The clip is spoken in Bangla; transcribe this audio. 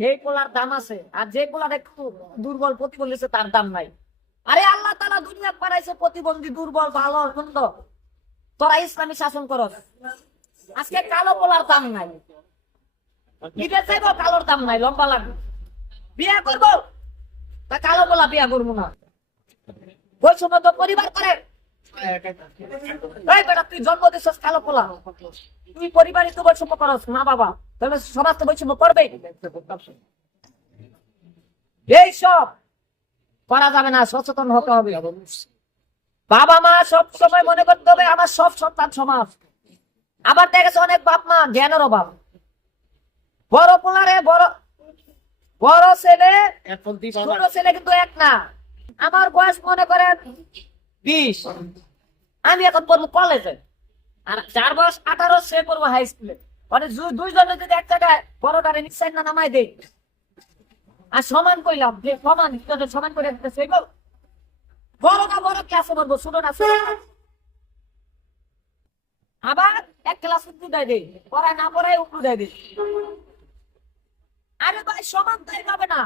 যে পোলার দাম আছে আর যে পোলার একটু দুর্বল প্রতিবন্ধী তার দাম নাই। আরে আল্লাহ তালা দুনিয়া পাঠাইছে প্রতিবন্ধী, দুর্বল, ভালো মন্দ তোরা ইসলামী শাসন করস। আজকে কালো পোলার দাম নাই। বিদেশ যাইব কালোর দাম নাই, লম্বা লাগবে। বিয়া করব? তা কালো পোলা বিয়া করব না। বৈষম্য তো পরিবার করে। এই বেটা তুই জন্ম দিছিস কালো পোলা তুই পরিবারই তো বৈষম্য করস মা বাবা। তাহলে সমাজ তো বৈষম্য করবে এই সব করা যাবে না সচেতন হতে হবে। বাবা মা সব সময় মনে করতে হবে আমার সব সন্তান সমাজ। আবার দেখেছে অনেক বাপ মা জ্ঞানের অভাব। বড় পোলারে বড় বড় ছেলে ছোট ছেলে কিন্তু এক না। আমার বয়স মনে করেন বিশ। আমি এখন পড়ব কলেজে আর যার বয়স আঠারো সে পড়ব হাই স্কুলে মানে দুইজনে যদি এক জায়গায় বড়টারে নিশ্চয় না নামাই দেই। আর সমান কইলাম যে সমান সমান করে সেই বড়টা বড় ক্লাসে পড়ব, ছোট না ছোট। আবার এক ক্লাস উঠু দেয় দেয় পড়ায় না পড়ায় উঠু দেয় দেয় আরে ভাই, সমান তাই পাবে না।